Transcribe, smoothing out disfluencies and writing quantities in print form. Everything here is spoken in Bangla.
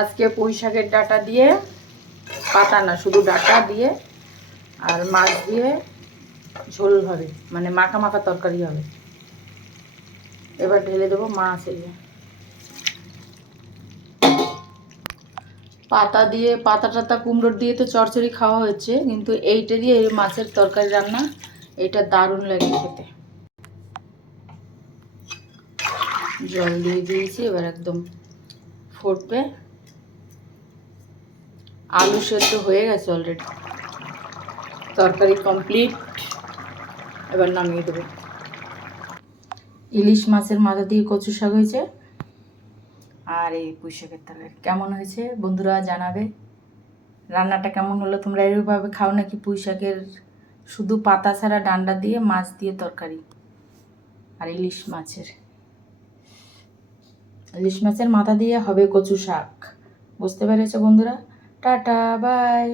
আজকে পুঁই শাকের ডাঁটা দিয়ে, পাতা না শুধু ডাঁটা দিয়ে আর মাছ দিয়ে ঝোল হবে, মানে মাখা মাখা তরকারি হবে। এবার ঢেলে দেবো মাছ। এই পাতা দিয়ে, পাতা টাতা কুমড়োর দিয়ে তো চচ্চড়ি খাওয়া হচ্ছে, কিন্তু এইটা দিয়ে এই মাছের তরকারি রান্না, এটা দারুণ লাগে খেতে। জল দিয়ে দিয়েছি, এবার একদম ফুটবে। আলু সেদ্ধ হয়ে গেছে অলরেডি, তরকারি কমপ্লিট। এবার নামিয়ে দেবো। ইলিশ মাছের মাথা দিয়ে কচু শাক হয়েছে, আর এই পুঁই শাকের তরকারি। কেমন হয়েছে বন্ধুরা জানাবে। রান্নাটা কেমন হলো, তোমরা এরকমভাবে খাও নাকি পুঁই শাকের শুধু পাতা ছাড়া ডান্ডা দিয়ে মাছ দিয়ে তরকারি? আর ইলিশ মাছের মাথা দিয়ে হবে কচু শাক। বুঝতে পেরেছো বন্ধুরা? Tata bye.